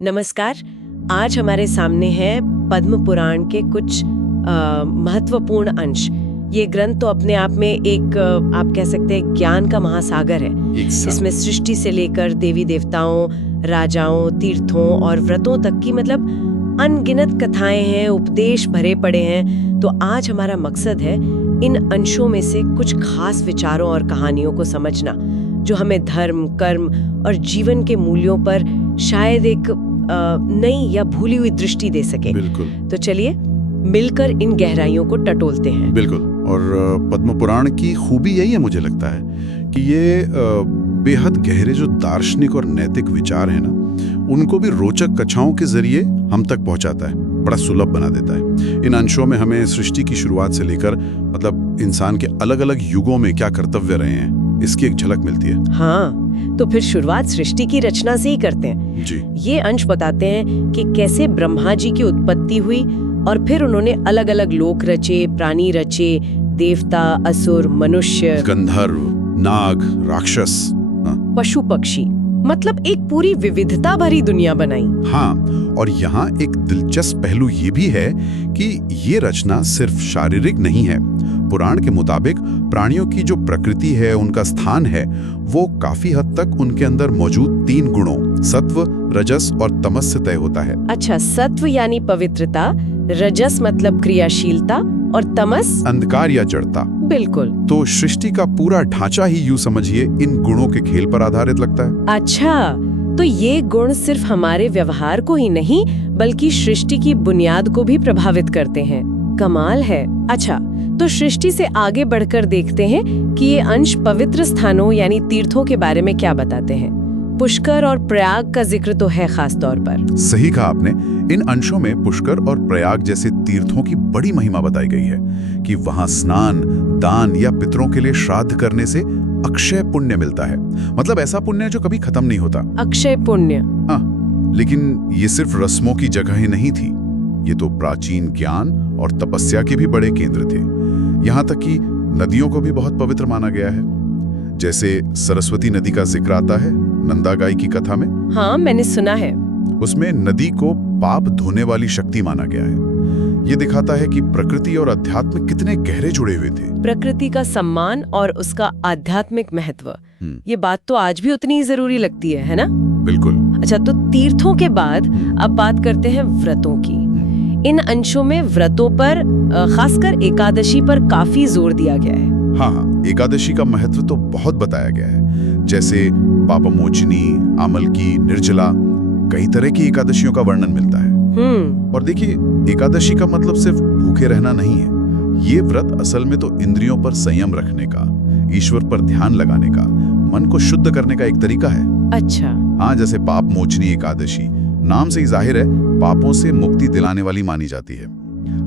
नमस्कार। आज हमारे सामने है पद्म पुराण के कुछ महत्वपूर्ण अंश। ये ग्रंथ तो अपने आप में एक आप कह सकते हैं ज्ञान का महासागर है। इसमें सृष्टि से लेकर देवी देवताओं, राजाओं, तीर्थों और व्रतों तक की मतलब अनगिनत कथाएं हैं, उपदेश भरे पड़े हैं। तो आज हमारा मकसद है इन अंशों में से कुछ खास विचारों और कहानियों को समझना, जो हमें धर्म, कर्म और जीवन के मूल्यों पर शायद एक नई या भूली हुई दृष्टि दे सके। बिल्कुल। तो चलिए मिलकर इन गहराइयों को टटोलते हैं। बिल्कुल। और पद्म पुराण की खूबी यही है, मुझे लगता है कि ये बेहद गहरे जो दार्शनिक और नैतिक विचार है ना, उनको भी रोचक कथाओं के जरिए हम तक पहुंचाता है, बड़ा सुलभ बना देता है। इन अंशों में हमें सृष्टि की शुरुआत से लेकर मतलब इंसान के अलग अलग युगों में क्या कर्तव्य रहे हैं, इसकी एक झलक मिलती है। हाँ, तो फिर शुरुआत सृष्टि की रचना से ही करते हैं जी। ये अंश बताते हैं कि कैसे ब्रह्मा जी की उत्पत्ति हुई और फिर उन्होंने अलग अलग लोक रचे, प्राणी रचे, देवता, असुर, मनुष्य, गंधर्व, नाग, राक्षस, पशु पक्षी, मतलब एक पूरी विविधता भरी दुनिया बनाई। हाँ, और यहाँ एक दिलचस्प पहलू ये भी है कि ये रचना सिर्फ शारीरिक नहीं है। पुराण के मुताबिक प्राणियों की जो प्रकृति है, उनका स्थान है, वो काफी हद तक उनके अंदर मौजूद 3 गुणों सत्व, रजस और तमस से तय होता है। अच्छा, सत्व यानी पवित्रता, रजस मतलब क्रियाशीलता और तमस अंधकार या जड़ता। बिल्कुल। तो सृष्टि का पूरा ढांचा ही यूं समझिए इन गुणों के खेल पर आधारित लगता है। अच्छा, तो ये गुण सिर्फ हमारे व्यवहार को ही नहीं बल्कि सृष्टि की बुनियाद को भी प्रभावित करते हैं। कमाल है। अच्छा, तो सृष्टि से आगे बढ़कर देखते हैं कि ये अंश पवित्र स्थानों यानी तीर्थों के बारे में क्या बताते हैं। पुष्कर और प्रयाग का जिक्र तो है खास तौर पर। सही कहा आपने। इन अंशों में पुष्कर और प्रयाग जैसे तीर्थों की बड़ी महिमा बताई गई है कि वहां स्नान, दान या पितरों के लिए श्राद्ध करने से अक्षय पुण्य मिलता है। मतलब ऐसा पुण्य जो कभी खत्म नहीं होता। अक्षय पुण्य। हाँ, लेकिन ये सिर्फ रस्मों की जगह ही नहीं थी। ये तो प्राचीन ज्ञान और तपस्या के भी बड़े केंद्र थे। यहाँ तक कि नदियों को भी बहुत पवित्र माना गया है। जैसे सरस्वती नदी का जिक्र आता है नंदा गाय की कथा में। हाँ, मैंने सुना है। उसमें नदी को पाप धोने वाली शक्ति माना गया है। ये दिखाता है कि प्रकृति और अध्यात्म कितने गहरे जुड़े हुए थे। प्रकृति का सम्मान और उसका आध्यात्मिक महत्व, ये बात तो आज भी उतनी ही जरूरी लगती है ना? बिल्कुल। अच्छा, तो तीर्थों के बाद अब बात करते हैं व्रतों की। इन अंशों में व्रतों पर, खासकर एकादशी पर काफी जोर दिया गया है। हाँ, एकादशी का महत्व तो बहुत बताया गया है। जैसे पापमोचनी, आमलकी, निर्जला, कई तरह की एकादशियों का वर्णन मिलता है। और देखिए, एकादशी का मतलब सिर्फ भूखे रहना नहीं है। ये व्रत असल में तो इंद्रियों पर संयम रखने का, ईश्वर पर ध्यान लगाने का, मन को शुद्ध करने का एक तरीका है। अच्छा। हाँ, जैसे पाप मोचनी एकादशी, नाम से ही जाहिर है पापों से मुक्ति दिलाने वाली मानी जाती है।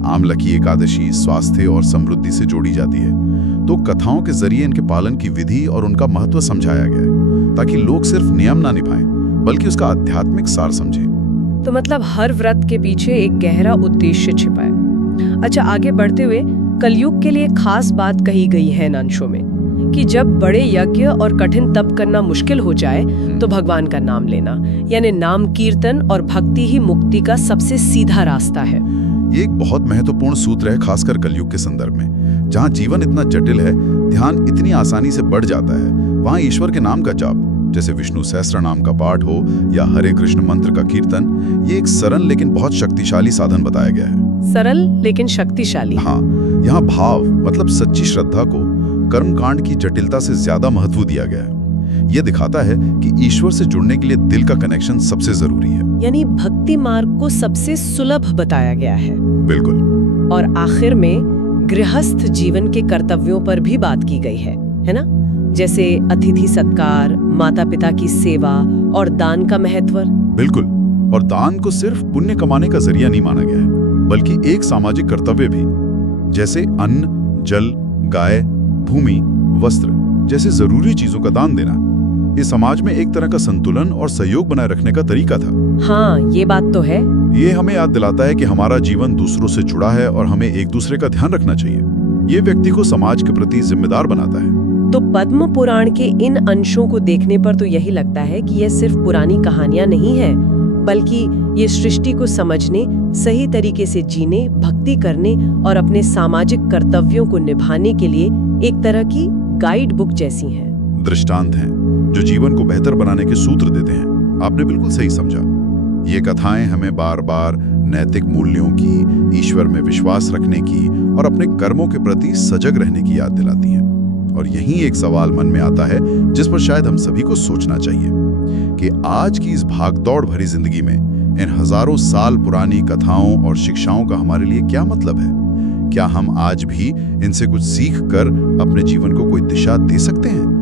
आमलकी एकादशी स्वास्थ्य और समृद्धि से जोड़ी जाती है। तो कथाओं के जरिए इनके पालन की विधि और उनका महत्व समझाया गया है, ताकि लोग सिर्फ नियम ना निभाएं बल्कि उसका आध्यात्मिक सार समझें। तो मतलब हर व्रत के पीछे एक गहरा उद्देश्य छिपा है। अच्छा, आगे बढ़ते हुए कलयुग के लिए खास बात कही गई है इन अंशों में कि जब बड़े यज्ञ और कठिन तप करना मुश्किल हो जाए तो भगवान का नाम लेना, यानी नाम कीर्तन और भक्ति ही मुक्ति का सबसे सीधा रास्ता है। ये एक बहुत महत्वपूर्ण सूत्र है, खासकर कलयुग के संदर्भ में, जहाँ जीवन इतना जटिल है, ध्यान इतनी आसानी से बढ़ जाता है। वहाँ ईश्वर के नाम का जाप, जैसे विष्णु सहस्त्र नाम का पाठ हो या हरे कृष्ण मंत्र का कीर्तन, ये एक सरल लेकिन बहुत शक्तिशाली साधन बताया गया है। सरल लेकिन शक्तिशाली। हाँ, यहाँ भाव मतलब सच्ची श्रद्धा को कर्मकांड की जटिलता से ज्यादा महत्व दिया गया है। ये दिखाता है कि ईश्वर से जुड़ने के लिए दिल का कनेक्शन सबसे जरूरी है। यानी भक्ति मार्ग को सबसे सुलभ बताया गया है। बिल्कुल। और आखिर में गृहस्थ जीवन के कर्तव्यों पर भी बात की गई है ना? जैसे अतिथि सत्कार, माता पिता की सेवा और दान का महत्व। बिल्कुल। और दान को सिर्फ पुण्य कमाने का जरिया नहीं माना गया है, बल्कि एक सामाजिक कर्तव्य भी। जैसे अन्न, जल, गाय, भूमि, वस्त्र जैसे जरूरी चीजों का दान देना, ये समाज में एक तरह का संतुलन और सहयोग बनाए रखने का तरीका था। हाँ, ये बात तो है। ये हमें याद दिलाता है कि हमारा जीवन दूसरों से जुड़ा है और हमें एक दूसरे का ध्यान रखना चाहिए। ये व्यक्ति को समाज के प्रति जिम्मेदार बनाता है। तो पद्म पुराण के इन अंशों को देखने पर तो यही लगता है कि यह सिर्फ पुरानी कहानियां नहीं है, बल्कि ये सृष्टि को समझने, सही तरीके से जीने, भक्ति करने और अपने सामाजिक कर्तव्यों को निभाने के लिए एक तरह की गाइड बुक जैसी हैं। दृष्टांत हैं जो जीवन को बेहतर बनाने के सूत्र देते हैं। आपने बिल्कुल सही समझा। ये कथाएं हमें बार बार नैतिक मूल्यों की, ईश्वर में विश्वास रखने की और अपने कर्मों के प्रति सजग रहने की याद दिलाती हैं। और यही एक सवाल मन में आता है जिस पर शायद हम सभी को सोचना चाहिए कि आज की इस भागदौड़ भरी जिंदगी में इन हजारों साल पुरानी कथाओं और शिक्षाओं का हमारे लिए क्या मतलब है? क्या हम आज भी इनसे कुछ सीख कर अपने जीवन को कोई दिशा दे सकते हैं?